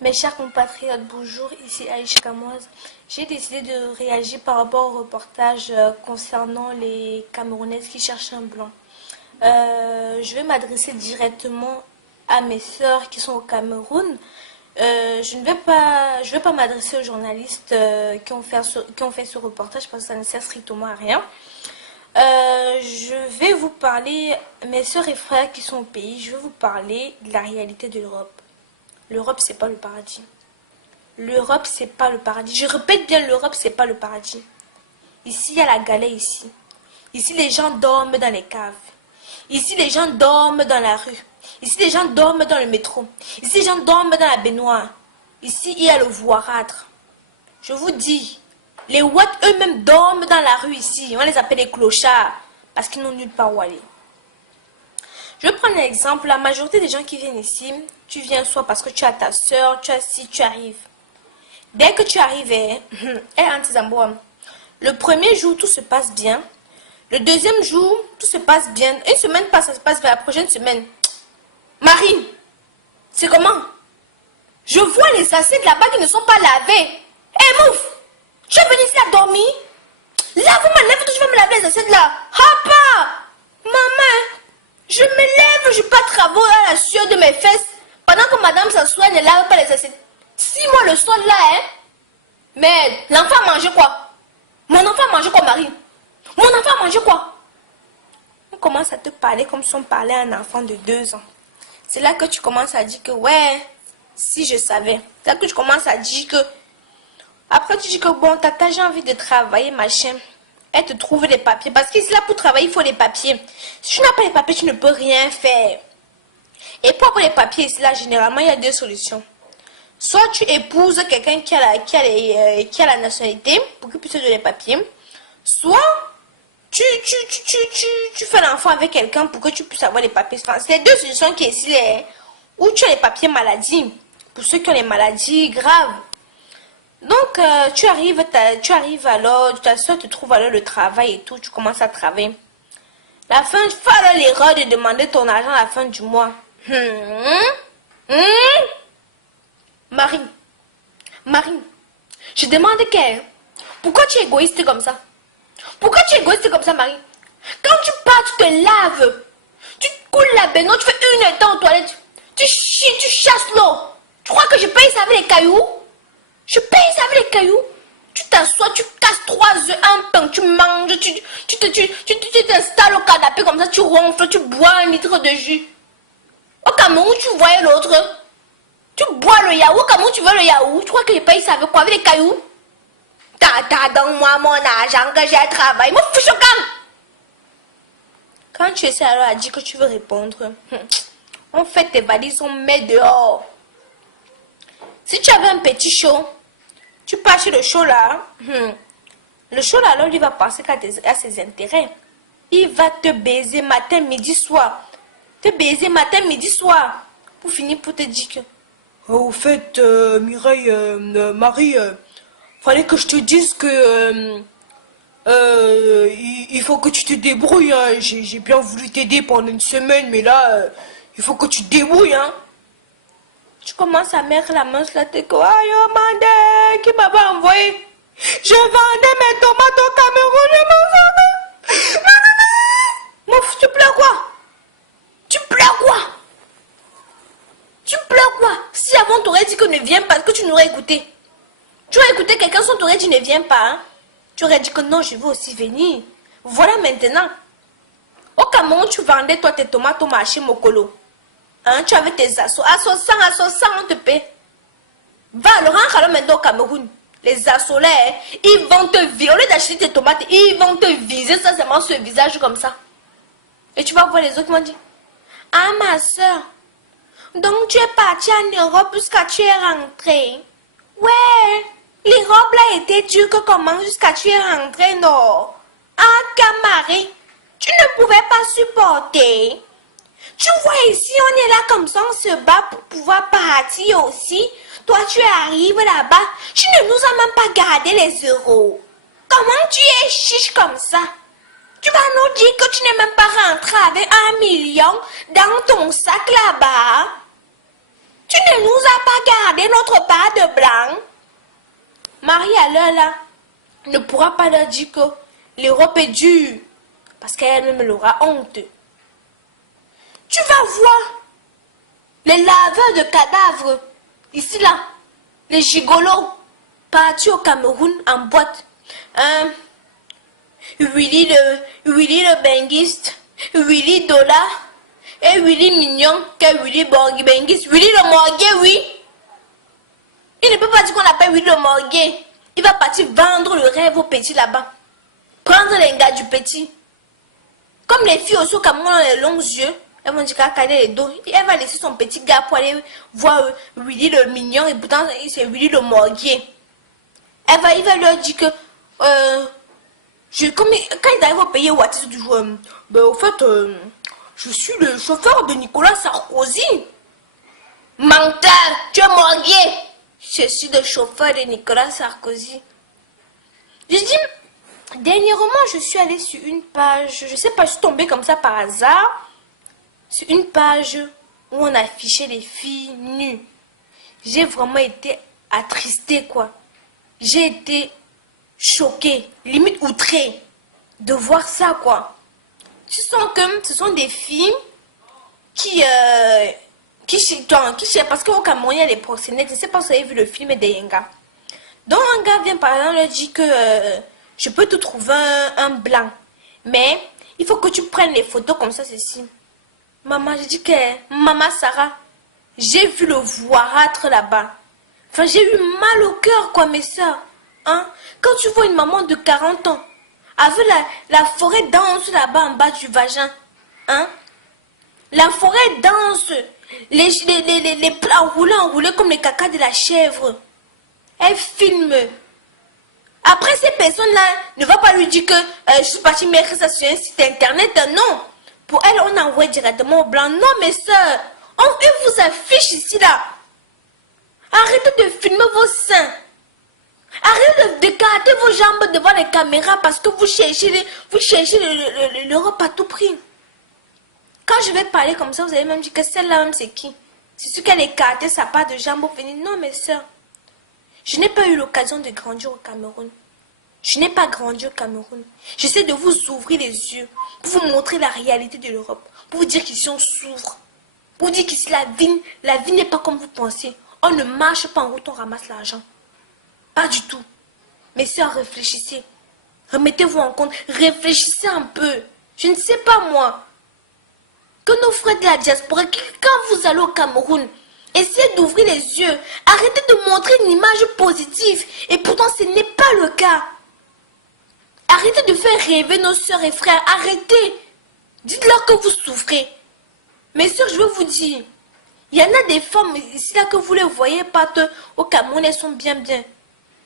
Mes chers compatriotes, bonjour, ici Aïcha Kamoise. J'ai décidé de réagir par rapport au reportage concernant les Camerounaises qui cherchent un blanc. Je vais m'adresser directement à mes sœurs qui sont au Cameroun. Je ne vais pas m'adresser aux journalistes qui ont fait ce reportage parce que ça ne sert strictement à rien. Je vais vous parler, mes sœurs et frères qui sont au pays, je vais vous parler de la réalité de l'Europe. L'Europe, c'est pas le paradis. L'Europe, c'est pas le paradis. Je répète bien, l'Europe, c'est pas le paradis. Ici, il y a la galère ici. Ici, les gens dorment dans les caves. Ici, les gens dorment dans la rue. Ici, les gens dorment dans le métro. Ici, les gens dorment dans la baignoire. Ici, il y a le voirâtre. Je vous dis, les Ouattes eux-mêmes dorment dans la rue ici. On les appelle les clochards parce qu'ils n'ont nulle part où aller. Je vais prendre un exemple. La majorité des gens qui viennent ici, tu viens soit parce que tu as ta soeur, tu arrives. Dès que tu arrives, le premier jour, tout se passe bien. Le deuxième jour, tout se passe bien. Une semaine passe, ça se passe bien. La prochaine semaine, Marie, c'est comment? Je vois les assiettes là-bas qui ne sont pas lavées. Hé, mouf! Tu es venu ici à dormir? Lave-moi, lève-toi, je vais me laver les assiettes là. Papa! Maman! Je me lève, je pars travaux à la sueur de mes fesses. Pendant que madame s'assoit, elle ne lave pas les assiettes. 6 mois le sol là, hein? Mais l'enfant a mangé quoi? Mon enfant a mangé quoi, Marie? Mon enfant a mangé quoi? On commence à te parler comme si on parlait à un enfant de 2 ans. C'est là que tu commences à dire que, ouais, si je savais. C'est là que tu commences à dire que... Après, tu dis que, bon, tata, j'ai envie de travailler, machin. Elle te trouve les papiers. Parce qu'ici, là, pour travailler, il faut les papiers. Si tu n'as pas les papiers, tu ne peux rien faire. Et pour avoir les papiers, ici, là, généralement, il y a 2 solutions. Soit tu épouses quelqu'un qui a la nationalité pour qu'il puisse te donner les papiers. Soit tu fais l'enfant avec quelqu'un pour que tu puisses avoir les papiers. Enfin, c'est les 2 solutions qui sont ici, où tu as les papiers maladie. Pour ceux qui ont les maladies graves. Donc, tu arrives alors, ta soeur te trouve alors le travail et tout, tu commences à travailler. La fin, tu fais alors l'erreur de demander ton argent à la fin du mois. Marie, je demande pourquoi tu es égoïste comme ça? Pourquoi tu es égoïste comme ça, Marie? Quand tu pars, tu te laves, tu coules la baignoire, tu fais 1 heure aux toilettes, tu chies, tu chasses l'eau. Tu crois que je paye ça avec les cailloux? Je paye ça avec les cailloux. Tu t'assois, tu casses 3 œufs, un pain, tu manges, tu t'installes au canapé comme ça, tu ronfles, tu bois 1 litre de jus. Au Cameroun, tu voyais l'autre. Tu bois le yaourt, au Cameroun, tu veux le yaourt. Tu crois que je paye ça avec quoi? Avec les cailloux? Tata, donne-moi mon argent que j'ai travaillé. Mon fichu calme. Quand tu essaies alors à dire que tu veux répondre, on fait tes valises, on met dehors. Si tu avais un petit show, tu pars chez le show là. Le show là, alors, il va penser à ses intérêts. Il va te baiser matin, midi, soir. Te baiser matin, midi, soir. Pour finir, pour te dire que... Au fait, Mireille, Marie, fallait que je te dise que... il faut que tu te débrouilles. Hein. J'ai bien voulu t'aider pendant 1 semaine, mais là, il faut que tu te débrouilles. Hein. Tu commences à mettre la main sur la tête. Aïe, Mandé, qui m'avait envoyé. Je vendais mes tomates au Cameroun et mon Mouf, tu pleures quoi? Tu pleures quoi? Tu pleures quoi? Si avant t'aurais dit que ne viens pas, que tu n'aurais écouté. Tu aurais écouté quelqu'un sans t'aurais dit ne viens pas. Hein? Tu aurais dit que non, je veux aussi venir. Voilà maintenant. Au Cameroun, tu vendais toi tes tomates au marché Mokolo. Hein, tu avais tes assos. Assos 100, on te paie. Va, le rentre alors maintenant au Cameroun. Les assos là, ils vont te viser. Au lieu d'acheter tes tomates, ils vont te viser ça seulement sur le visage comme ça. Et tu vas voir les autres qui m'ont dit, ah ma soeur, donc tu es partie en Europe jusqu'à tu es rentrée. Ouais, l'Europe là était dure que comment jusqu'à tu es rentrée, non. Ah Camari, tu ne pouvais pas supporter. Tu vois ici, on est là comme ça, on se bat pour pouvoir partir aussi. Toi, tu arrives là-bas, tu ne nous as même pas gardé les euros. Comment tu es chiche comme ça? Tu vas nous dire que tu n'es même pas rentré avec 1 million dans ton sac là-bas? Tu ne nous as pas gardé notre part de blanc. Marie, à l'heure là, ne pourra pas leur dire que l'Europe est dure. Parce qu'elle-même elle aura honte. Tu vas voir les laveurs de cadavres, ici là, les gigolos, partis au Cameroun en boîte. Willy le benguiste, Willy Dollar et Willy Mignon, qu'est Willy Benguiste. Willy le morguet, oui. Il ne peut pas dire qu'on l'appelle Willy le morguet. Il va partir vendre le rêve au petit là-bas. Prendre les gars du petit. Comme les filles aussi au Cameroun ont les longs yeux, elles vont dire qu'à caler les dos. Elle va laisser son petit gars pour aller voir Willy le mignon et pourtant c'est Willy le morguet. Il va leur dire que quand il arrive au pays, Ouattara du jour, au fait, je suis le chauffeur de Nicolas Sarkozy. Menteur, tu es morguet. Je suis le chauffeur de Nicolas Sarkozy. Je dis, dernièrement, je suis allée sur une page, je sais pas, je suis tombée comme ça par hasard, sur une page où on affichait les filles nues. J'ai vraiment été attristée, quoi. J'ai été choquée, limite outrée de voir ça, quoi. Tu sens que ce sont des filles qui parce qu'au Cameroun, il y a des proxénètes. Je ne sais pas si vous avez vu le film des Yenga. Donc, un gars vient par exemple leur dit que je peux te trouver un blanc. Mais il faut que tu prennes les photos comme ça, ceci. Maman, j'ai dit que maman Sarah, j'ai vu le voirâtre là-bas. Enfin, j'ai eu mal au cœur, quoi, mes soeurs. Hein? Quand tu vois une maman de 40 ans, avec la forêt dense là-bas en bas du vagin, hein? La forêt dense, les plats enroulés comme les cacas de la chèvre. Elle filme. Après, ces personnes-là ne va pas lui dire que je suis partie mettre ça sur un site internet. Non. Pour elle, on envoie directement au blanc. Non, mes soeurs, elle vous affiche ici, là. Arrêtez de filmer vos seins. Arrêtez d'écarter vos jambes devant les caméras parce que vous cherchez l'Europe à tout prix. Quand je vais parler comme ça, vous allez même dire que celle-là même c'est qui? C'est sûr qu'elle écartait sa part de jambes pour venir. Non, mes soeurs. Je n'ai pas eu l'occasion de grandir au Cameroun. Je n'ai pas grandi au Cameroun. J'essaie de vous ouvrir les yeux pour vous montrer la réalité de l'Europe. Pour vous dire qu'ici on souffre. Pour vous dire qu'ici la vie n'est pas comme vous pensez. On ne marche pas en route, on ramasse l'argent. Pas du tout. Mes soeurs, réfléchissez. Remettez-vous en compte. Réfléchissez un peu. Je ne sais pas moi. Que nos frères de la diaspora, quand vous allez au Cameroun, essayez d'ouvrir les yeux. Arrêtez de montrer une image positive. Et pourtant, ce n'est pas le cas. Arrêtez de faire rêver nos soeurs et frères. Arrêtez. Dites-leur que vous souffrez. Mes soeurs, je veux vous dire, il y en a des femmes ici là que vous ne les voyez pas au Cameroun, elles sont bien.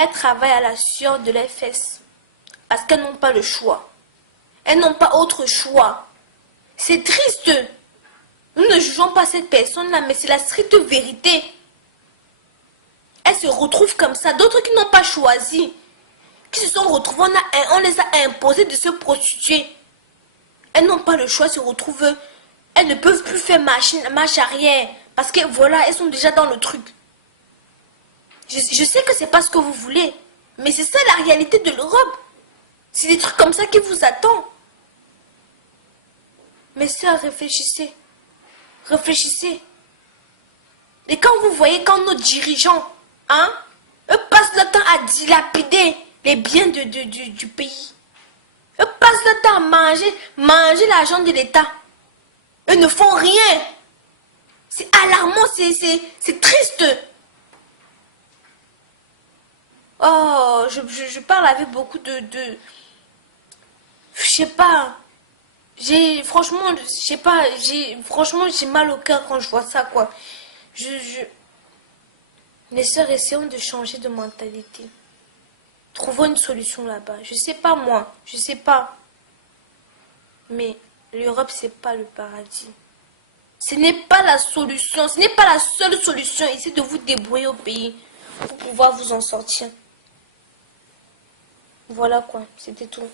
Elles travaillent à la sueur de leurs fesses. Parce qu'elles n'ont pas le choix. Elles n'ont pas autre choix. C'est triste. Nous ne jugeons pas cette personne-là, mais c'est la stricte vérité. Elles se retrouvent comme ça. D'autres qui n'ont pas choisi, qui se sont retrouvées, on les a imposées de se prostituer. Elles n'ont pas le choix, elles se retrouvent. Elles ne peuvent plus faire marche arrière. Parce que voilà, elles sont déjà dans le truc. Je sais que c'est pas ce que vous voulez. Mais c'est ça la réalité de l'Europe. C'est des trucs comme ça qui vous attendent. Mes soeurs, réfléchissez. Réfléchissez. Et quand vous voyez, quand nos dirigeants, eux passent le temps à dilapider les biens du pays. Eux passent le temps à manger l'argent de l'État. Eux ne font rien. C'est alarmant, c'est triste. Oh, je parle avec beaucoup de... Je sais pas. Franchement, je sais pas, franchement, j'ai mal au cœur quand je vois ça, quoi. Les sœurs, essayons de changer de mentalité. Trouvons une solution là-bas. Je sais pas, moi. Je sais pas. Mais l'Europe, c'est pas le paradis. Ce n'est pas la solution. Ce n'est pas la seule solution. Essayez de vous débrouiller au pays pour pouvoir vous en sortir. Voilà, quoi. C'était tout.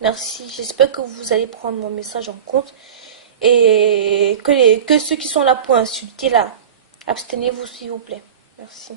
Merci. J'espère que vous allez prendre mon message en compte. Et que ceux qui sont là pour insulter, là, Abstenez-vous, s'il vous plaît. Merci.